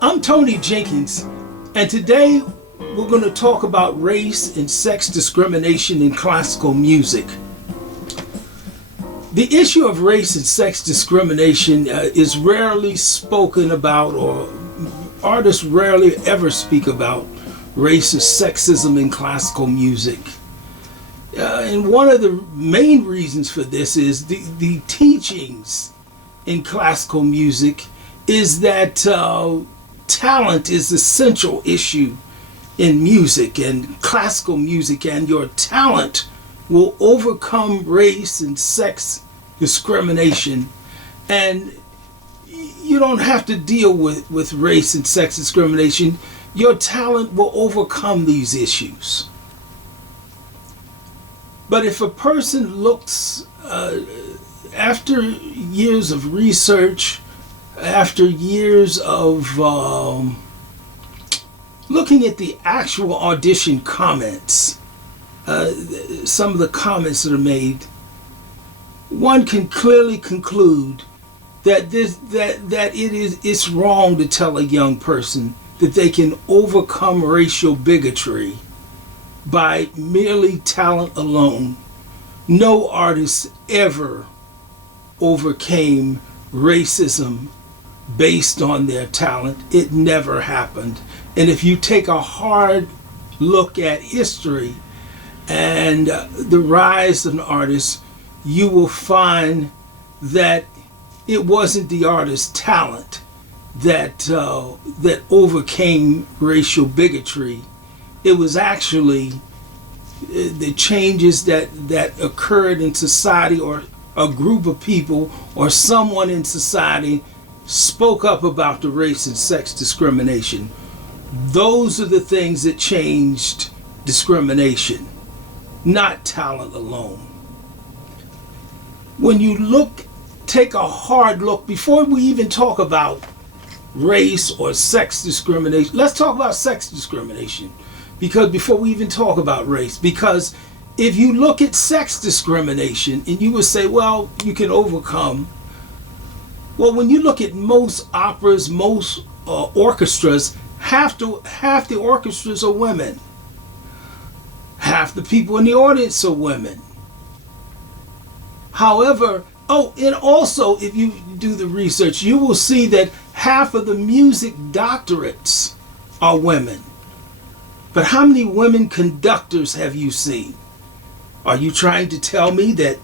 I'm Tony Jenkins, and today we're going to talk about race and sex discrimination in classical music. The issue of race and sex discrimination is rarely spoken about, or artists rarely ever speak about race or sexism in classical music. And one of the main reasons for this is the teachings in classical music is that talent is the central issue in music and classical music, and your talent will overcome race and sex discrimination, and you don't have to deal with race and sex discrimination. Your talent will overcome these issues. But if a person looks, after years of research, after years of looking at the actual audition comments, some of the comments that are made, one can clearly conclude that it's wrong to tell a young person that they can overcome racial bigotry by merely talent alone. No artist ever overcame racism based on their talent. It never happened. And if you take a hard look at history and the rise of an artist, you will find that it wasn't the artist's talent that overcame racial bigotry. It was actually the changes that occurred in society, or a group of people or someone in society spoke up about the race and sex discrimination. Those are the things that changed discrimination, not talent alone. When you take a hard look, before we even talk about race or sex discrimination, let's talk about sex discrimination, because before we even talk about race, because if you look at sex discrimination and you would say, well, you can overcome. Well, when you look at most operas, most orchestras, half the orchestras are women. Half the people in the audience are women. However, and also if you do the research, you will see that half of the music doctorates are women. But how many women conductors have you seen? Are you trying to tell me that,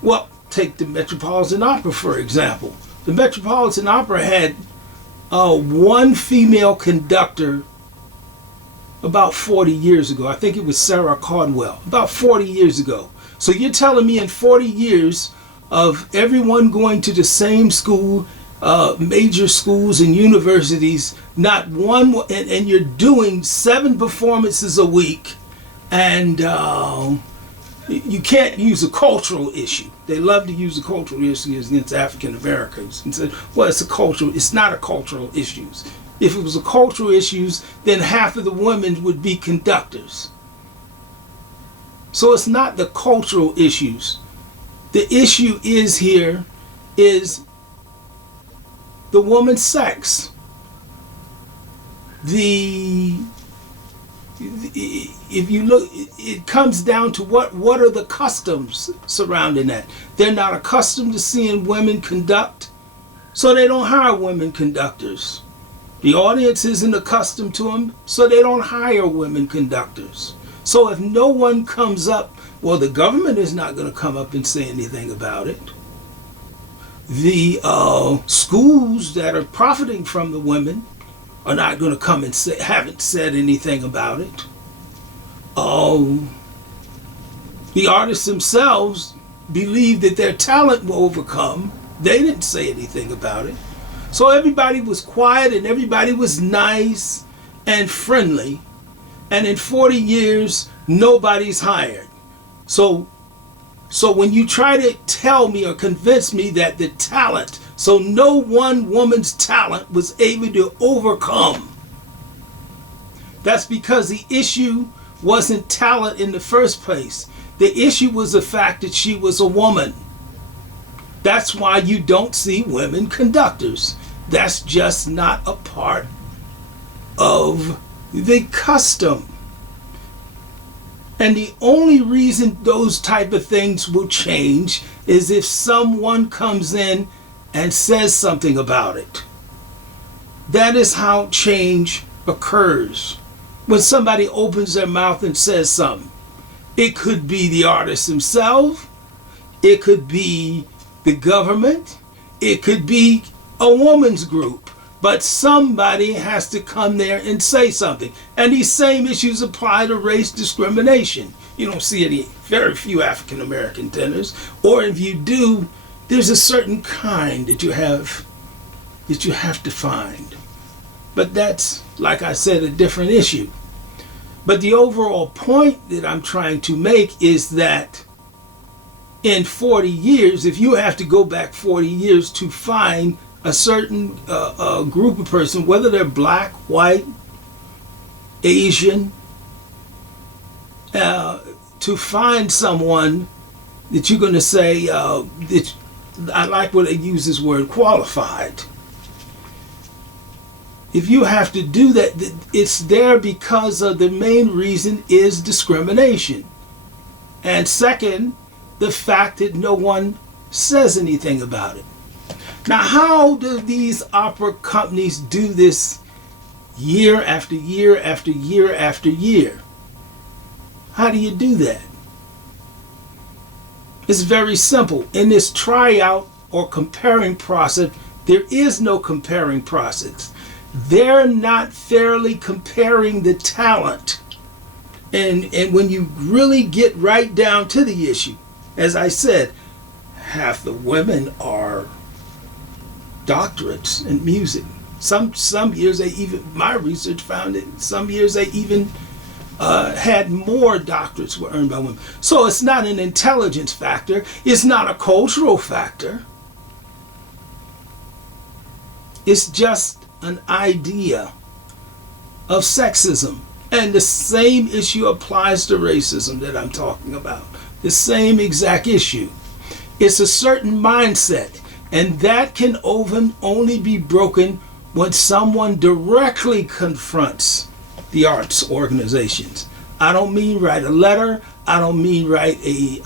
well, take the Metropolitan Opera, for example. The Metropolitan Opera had one female conductor about 40 years ago. I think it was Sarah Caldwell, about 40 years ago. So you're telling me in 40 years of everyone going to the same school, major schools and universities, not one, and you're doing 7 performances a week, and you can't use a cultural issue. They love to use the cultural issues against African Americans and say, well, it's not a cultural issue. If it was a cultural issues, then half of the women would be conductors. So it's not the cultural issues. The issue is here is the woman's sex. If you look, it comes down to what are the customs surrounding that. They're not accustomed to seeing women conduct, so they don't hire women conductors. The audience isn't accustomed to them, so they don't hire women conductors. So if no one comes up, well, the government is not going to come up and say anything about it. The schools that are profiting from the women are not going to come and haven't said anything about it. The artists themselves believe that their talent will overcome. They didn't say anything about it. So everybody was quiet and everybody was nice and friendly. And in 40 years, nobody's hired. So when you try to tell me or convince me that the talent, so no one woman's talent was able to overcome, that's because the issue wasn't talent in the first place. The issue was the fact that she was a woman. That's why you don't see women conductors. That's just not a part of the custom. And the only reason those type of things will change is if someone comes in and says something about it. That is how change occurs. When somebody opens their mouth and says something, it could be the artist himself, it could be the government, it could be a woman's group, but somebody has to come there and say something. And these same issues apply to race discrimination. You don't see any, very few African American tenors, or if you do, there's a certain kind that you have to find. But that's, like I said, a different issue. But the overall point that I'm trying to make is that in 40 years, if you have to go back 40 years to find a certain group of person, whether they're black, white, Asian, to find someone that you're going to say, that I like when they use this word, qualified. If you have to do that, it's there because of the main reason is discrimination. And second, the fact that no one says anything about it. Now, how do these opera companies do this year after year after year after year? How do you do that? It's very simple. In this tryout or comparing process, there is no comparing process. They're not fairly comparing the talent. And when you really get right down to the issue, as I said, half the women are doctorates in music. Some years they even, my research found it, some years they even had more doctorates were earned by women. So it's not an intelligence factor. It's not a cultural factor. It's just an idea of sexism. And the same issue applies to racism that I'm talking about. The same exact issue. It's a certain mindset, and that can only be broken when someone directly confronts the arts organizations. I don't mean write a letter. I don't mean write a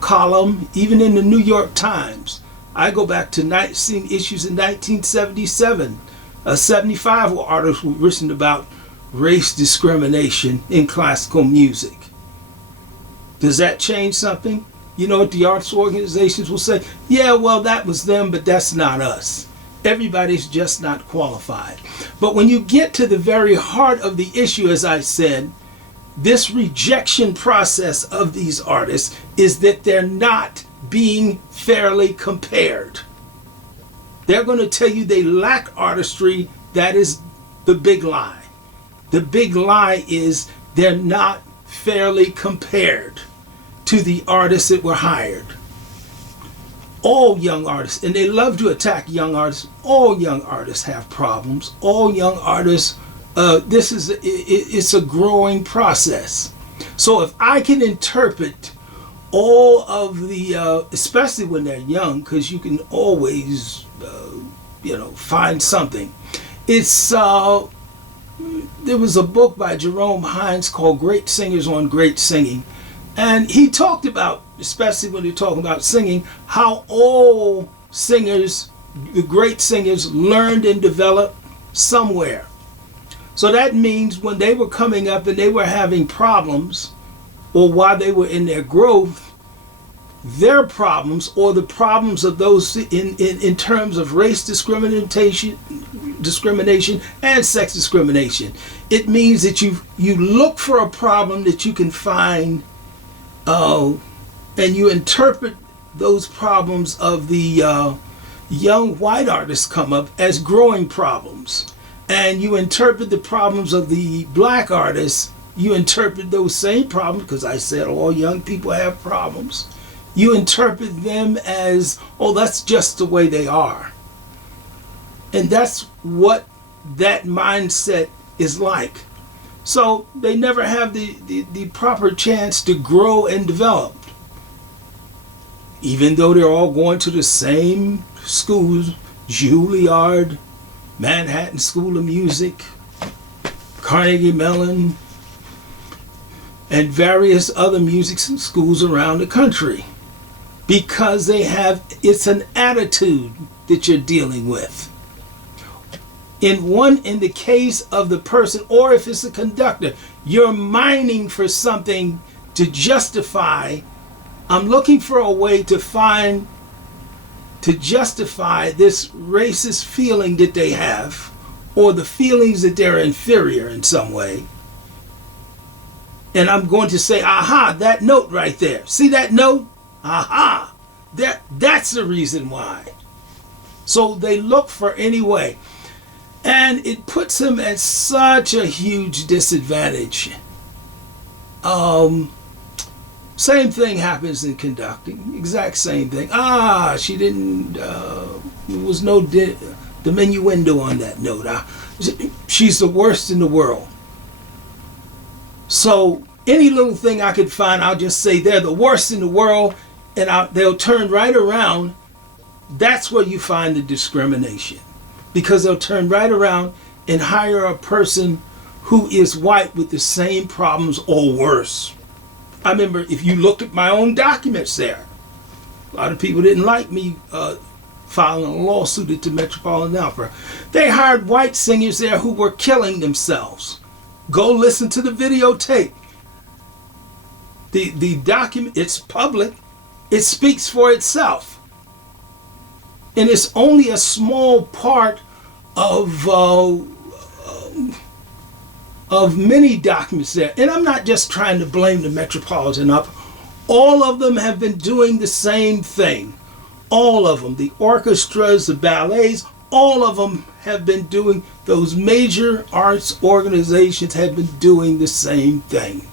column, even in the New York Times. I go back to seeing issues in 1977, 75, where artists were written about race discrimination in classical music. Does that change something? You know what the arts organizations will say? Yeah, well, that was them, but that's not us. Everybody's just not qualified. But when you get to the very heart of the issue, as I said, this rejection process of these artists is that they're not being fairly compared. They're going to tell you they lack artistry. That is the big lie. The big lie is they're not fairly compared to the artists that were hired. All young artists, and they love to attack young artists, all young artists have problems. All young artists, it's a growing process. So if I can interpret all of the, especially when they're young, because you can always, find something. It's, there was a book by Jerome Hines called Great Singers on Great Singing. And he talked about, especially when you're talking about singing, how all singers, the great singers, learned and developed somewhere. So that means when they were coming up and they were having problems, or while they were in their growth, their problems or the problems of those in terms of race discrimination and sex discrimination, it means that you look for a problem that you can find, and you interpret those problems of the young white artists come up as growing problems, and you interpret the problems of the black artists. You interpret those same problems, because I said all young people have problems. You interpret them as, oh, that's just the way they are. And that's what that mindset is like. So they never have the proper chance to grow and develop. Even though they're all going to the same schools, Juilliard, Manhattan School of Music, Carnegie Mellon, and various other music schools around the country, because it's an attitude that you're dealing with. In the case of the person, or if it's a conductor, you're mining for something to justify. I'm looking for a way to justify this racist feeling that they have, or the feelings that they're inferior in some way. And I'm going to say, aha, that note right there. See that note? Aha, that's the reason why. So they look for any way. And it puts them at such a huge disadvantage. Same thing happens in conducting. Exact same thing. She didn't, there was no diminuendo on that note. She's the worst in the world. So any little thing I could find, I'll just say they're the worst in the world, and they'll turn right around. That's where you find the discrimination. Because they'll turn right around and hire a person who is white with the same problems or worse. I remember, if you looked at my own documents there, a lot of people didn't like me filing a lawsuit at the Metropolitan Opera. They hired white singers there who were killing themselves. Go listen to the videotape. The document, it's public. It speaks for itself. And it's only a small part of many documents there. And I'm not just trying to blame the Metropolitan Opera. All of them have been doing the same thing. All of them. The orchestras, the ballets, all of them have been doing, those major arts organizations have been doing the same thing.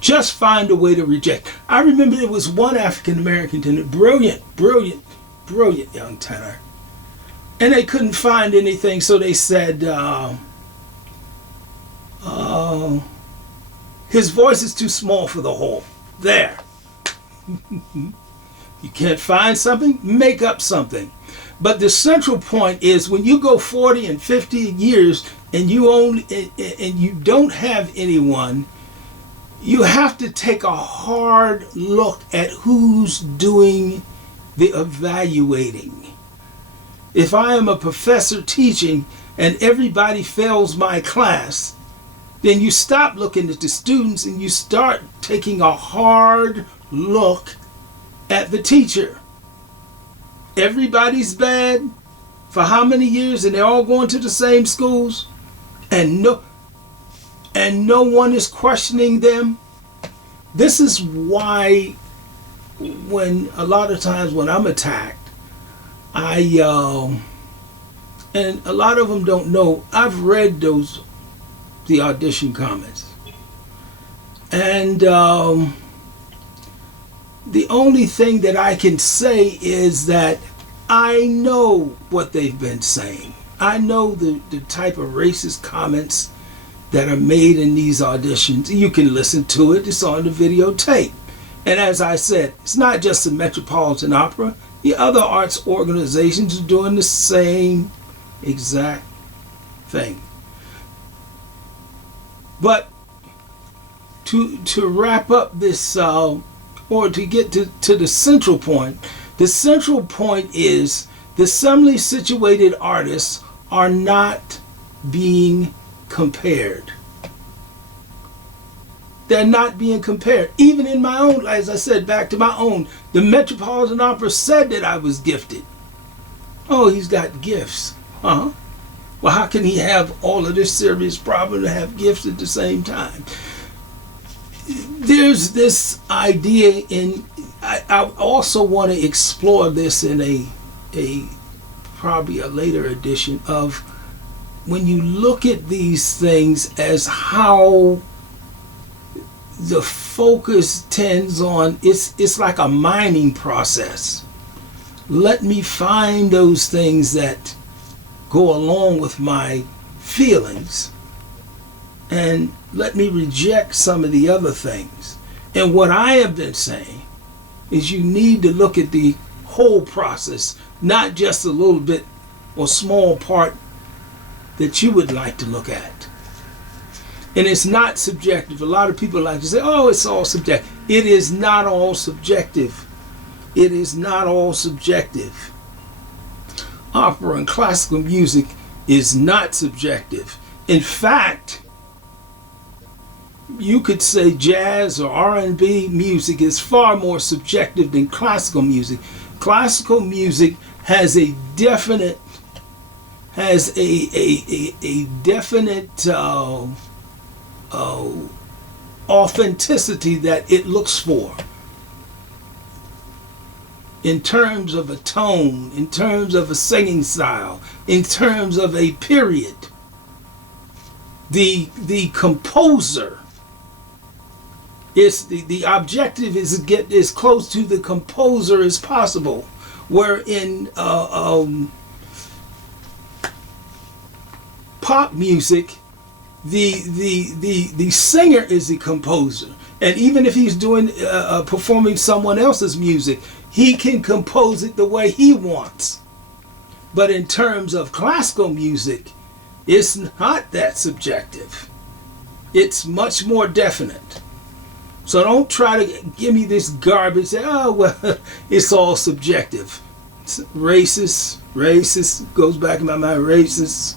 Just find a way to reject. I remember there was one African American tenor, brilliant young tenor. And they couldn't find anything, so they said, his voice is too small for the hall. There. You can't find something? Make up something. But the central point is, when you go 40 and 50 years and you don't have anyone, you have to take a hard look at who's doing the evaluating. If I am a professor teaching and everybody fails my class, then you stop looking at the students and you start taking a hard look at the teacher. Everybody's bad for how many years, and they're all going to the same schools, and no one is questioning them. This is why, when a lot of times when I'm attacked, and a lot of them don't know, I've read the audition comments, and the only thing that I can say is that I know what they've been saying. I know the type of racist comments that are made in these auditions. You can listen to it. It's on the videotape. And as I said, it's not just the Metropolitan Opera. The other arts organizations are doing the same exact thing. But to wrap up this, or to get to the central point is the similarly situated artists are not being compared. They're not being compared. Even in my own, as I said, back to my own, the Metropolitan Opera said that I was gifted. Oh, he's got gifts. Well, how can he have all of this serious problem and have gifts at the same time? There's this idea I also want to explore this in a probably a later edition of, when you look at these things as how the focus tends on, it's like a mining process. Let me find those things that go along with my feelings, and let me reject some of the other things. And what I have been saying is, you need to look at the whole process, not just a little bit or small part that you would like to look at. And it's not subjective. A lot of people like to say, oh, it's all subjective. It is not all subjective. It is not all subjective. Opera and classical music is not subjective. In fact, you could say jazz or R&B music is far more subjective than classical music. Classical music has a definite authenticity that it looks for in terms of a tone, in terms of a singing style, in terms of a period. The composer is the objective is to get as close to the composer as possible, where in pop music the singer is the composer, and even if he's doing performing someone else's music, he can compose it the way he wants. But in terms of classical music, it's not that subjective. It's much more definite. So don't try to give me this garbage. Say, oh, well, it's all subjective. It's racist, goes back in my mind, racist,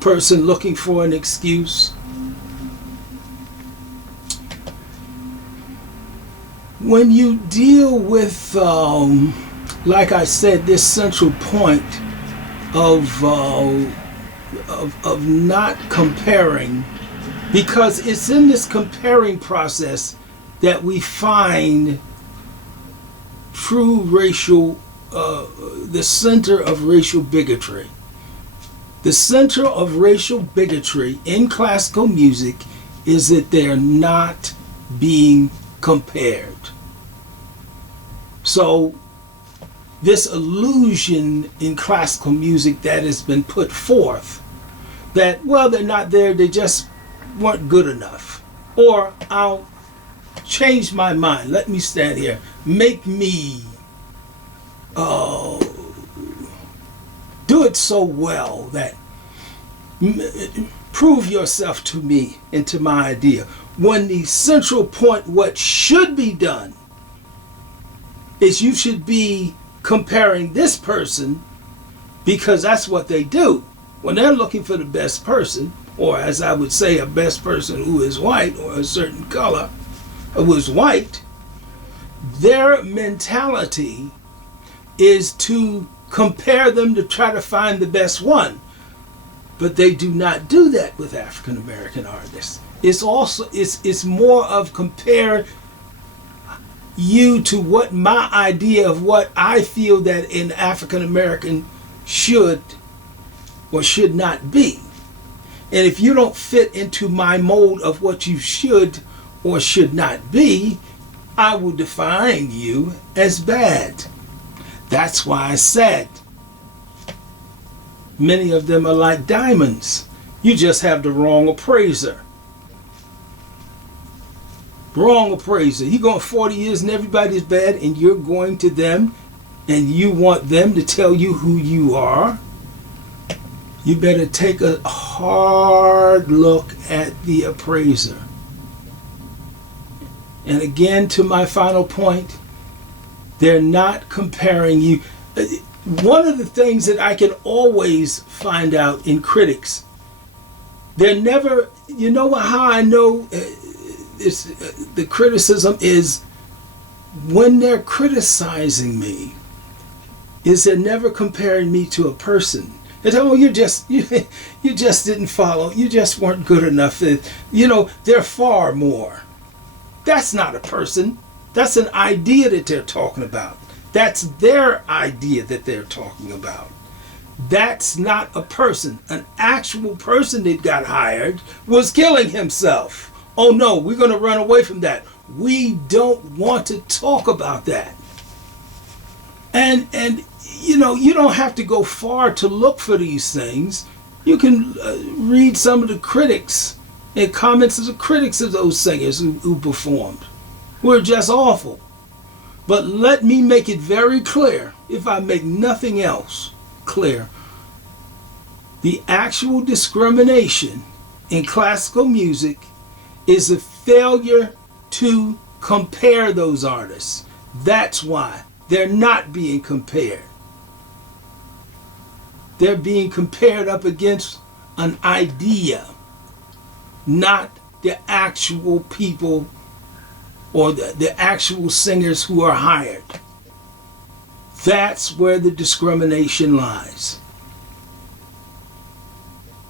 person looking for an excuse. When you deal with, like I said, this central point of not comparing, because it's in this comparing process that we find true racial, the center of racial bigotry. The center of racial bigotry in classical music is that they're not being compared. So this illusion in classical music that has been put forth that, well, they're not there, they just weren't good enough. Or I'll change my mind. Let me stand here. Make me do it so well that prove yourself to me and to my idea. When the central point, what should be done, is you should be comparing this person, because that's what they do. When they're looking for the best person, or as I would say, a best person who is white or a certain color, who is white, their mentality is to compare them to try to find the best one. But they do not do that with African American artists. It's also it's more of compare you to what my idea of what I feel that an African American should or should not be. And if you don't fit into my mold of what you should or should not be, I will define you as bad. That's why I said many of them are like diamonds. You just have the wrong appraiser. Wrong appraiser. You're going 40 years and everybody's bad, and you're going to them and you want them to tell you who you are. You better take a hard look at the appraiser. And again, to my final point, they're not comparing you. One of the things that I can always find out in critics, they're never, you know how I know the criticism is when they're criticizing me, is they're never comparing me to a person. They tell me, you just didn't follow, you just weren't good enough. They're far more. That's not a person. That's an idea that they're talking about. That's their idea that they're talking about. That's not a person. An actual person that got hired was killing himself. Oh no, we're going to run away from that. We don't want to talk about that. And you don't have to go far to look for these things. You can read some of the critics and comments of the critics of those singers who performed. Who are just awful. But let me make it very clear, if I make nothing else clear, the actual discrimination in classical music is a failure to compare those artists. That's why they're not being compared. They're being compared up against an idea, not the actual people or the actual singers who are hired. That's where the discrimination lies.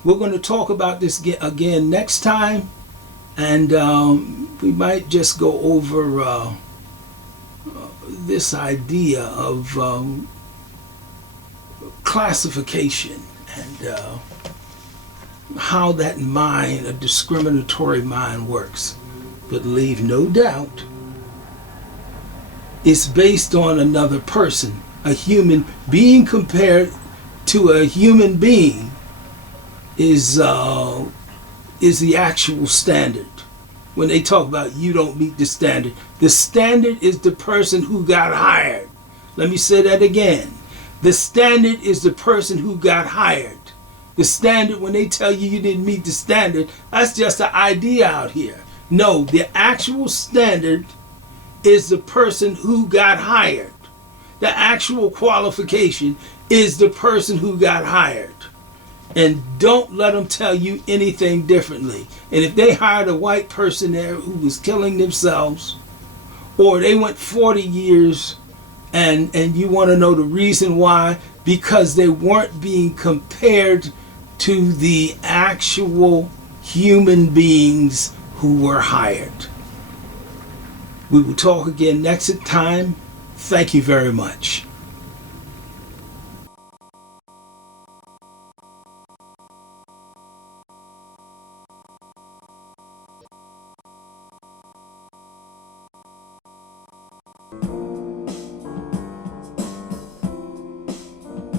We're going to talk about this again next time, and we might just go over this idea of classification and how that mind, a discriminatory mind, works. But leave no doubt, it's based on another person. A human being compared to a human being is the actual standard. When they talk about you don't meet the standard is the person who got hired. Let me say that again. The standard is the person who got hired. The standard, when they tell you you didn't meet the standard, that's just an idea out here. No, the actual standard is the person who got hired. The actual qualification is the person who got hired. And don't let them tell you anything differently. And if they hired a white person there who was killing themselves, or they went 40 years and you want to know the reason why, because they weren't being compared to the actual human beings who were hired. We will talk again next time. Thank you very much.